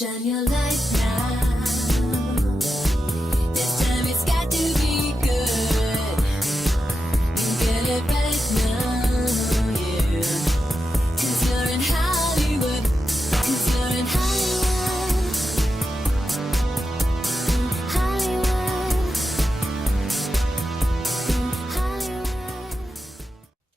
Shine your light now. This time it's got to be good. You get it right now, yeah. 'Cause you're in Hollywood. 'Cause you're in Hollywood. Hollywood.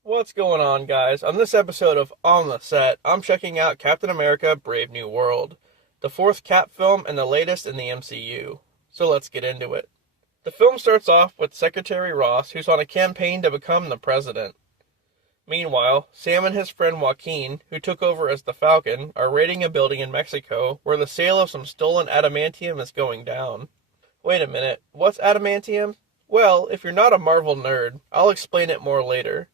What's going on, guys? On this episode of On the Set, I'm checking out Captain America: Brave New World, the fourth Cap film and the latest in the MCU. So let's get into it. The film starts off with Secretary Ross, who's on a campaign to become the president. Meanwhile, Sam and his friend Joaquin, who took over as the Falcon, are raiding a building in Mexico where the sale of some stolen adamantium is going down. Wait a minute, what's adamantium? Well, if you're not a Marvel nerd, I'll explain it more later.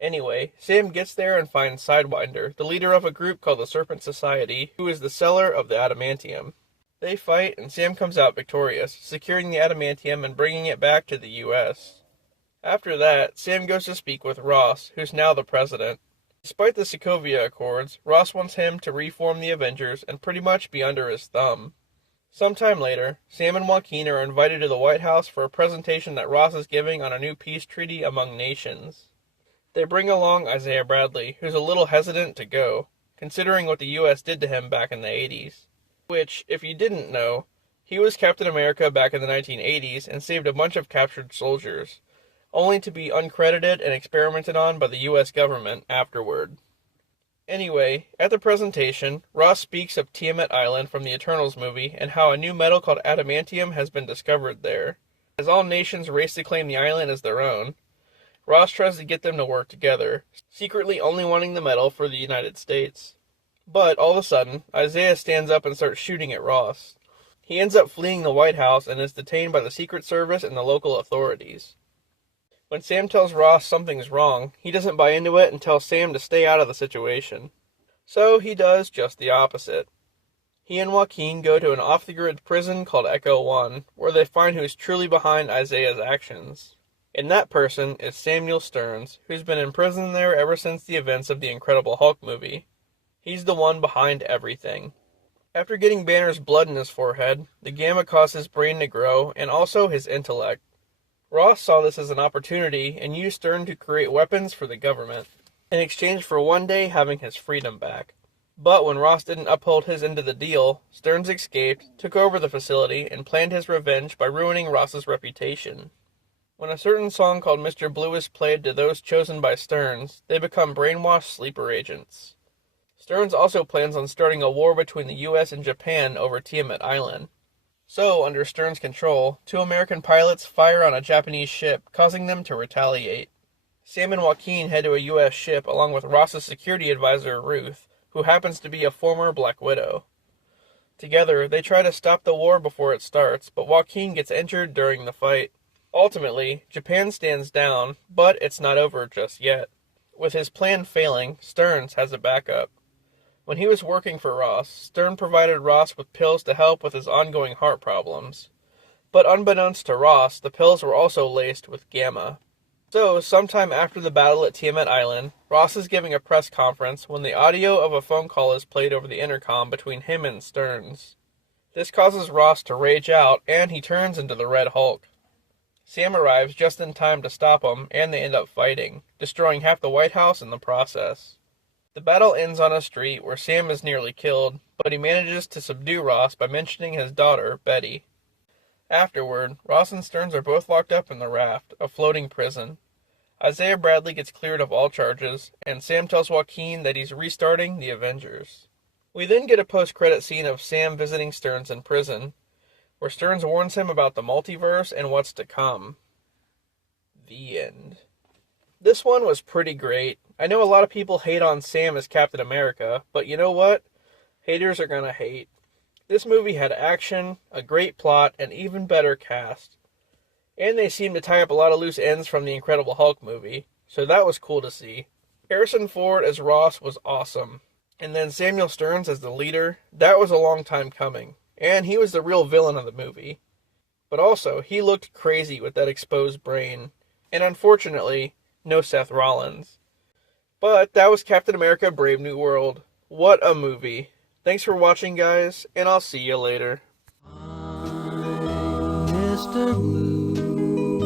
Anyway, Sam gets there and finds Sidewinder, the leader of a group called the Serpent Society, who is the seller of the adamantium. They fight, and Sam comes out victorious, securing the adamantium and bringing it back to the U.S. After that, Sam goes to speak with Ross, who's now the president. Despite the Sokovia Accords, Ross wants him to reform the Avengers and pretty much be under his thumb. Sometime later, Sam and Joaquin are invited to the White House for a presentation that Ross is giving on a new peace treaty among nations. They bring along Isaiah Bradley, who's a little hesitant to go, considering what the U.S. did to him back in the 80s. Which, if you didn't know, he was Captain America back in the 1980s and saved a bunch of captured soldiers, only to be uncredited and experimented on by the U.S. government afterward. Anyway, at the presentation, Ross speaks of Tiamut Island from the Eternals movie and how a new metal called adamantium has been discovered there. As all nations race to claim the island as their own, Ross tries to get them to work together, secretly only wanting the metal for the United States. But all of a sudden, Isaiah stands up and starts shooting at Ross. He ends up fleeing the White House and is detained by the Secret Service and the local authorities. When Sam tells Ross something's wrong, he doesn't buy into it and tells Sam to stay out of the situation. So he does just the opposite. He and Joaquin go to an off-the-grid prison called Echo 1, where they find who's truly behind Isaiah's actions. And that person is Samuel Stearns, who's been in prison there ever since the events of the Incredible Hulk movie. He's the one behind everything. After getting Banner's blood in his forehead, the gamma caused his brain to grow, and also his intellect. Ross saw this as an opportunity and used Stern to create weapons for the government, in exchange for one day having his freedom back. But when Ross didn't uphold his end of the deal, Stearns escaped, took over the facility, and planned his revenge by ruining Ross's reputation. When a certain song called Mr. Blue is played to those chosen by Stearns, they become brainwashed sleeper agents. Stearns also plans on starting a war between the U.S. and Japan over Tiamut Island. So, under Stearns' control, 2 American pilots fire on a Japanese ship, causing them to retaliate. Sam and Joaquin head to a U.S. ship along with Ross's security advisor, Ruth, who happens to be a former Black Widow. Together, they try to stop the war before it starts, but Joaquin gets injured during the fight. Ultimately, Japan stands down, but it's not over just yet. With his plan failing, Stearns has a backup. When he was working for Ross, Stern provided Ross with pills to help with his ongoing heart problems. But unbeknownst to Ross, the pills were also laced with gamma. So, sometime after the battle at Tiamut Island, Ross is giving a press conference when the audio of a phone call is played over the intercom between him and Stearns. This causes Ross to rage out, and he turns into the Red Hulk. Sam arrives just in time to stop him, and they end up fighting, destroying half the White House in the process. The battle ends on a street where Sam is nearly killed, but he manages to subdue Ross by mentioning his daughter, Betty. Afterward, Ross and Stearns are both locked up in the Raft, a floating prison. Isaiah Bradley gets cleared of all charges, and Sam tells Joaquin that he's restarting the Avengers. We then get a post-credit scene of Sam visiting Stearns in prison, where Stearns warns him about the multiverse and what's to come. The end. This one was pretty great. I know a lot of people hate on Sam as Captain America, but you know what? Haters are gonna hate. This movie had action, a great plot, and even better cast. And they seemed to tie up a lot of loose ends from the Incredible Hulk movie, so that was cool to see. Harrison Ford as Ross was awesome. And then Samuel Stearns as the leader, that was a long time coming. And he was the real villain of the movie. But also, he looked crazy with that exposed brain. And unfortunately, no Seth Rollins. But that was Captain America: Brave New World. What a movie. Thanks for watching, guys, and I'll see you later. Mr. Woo,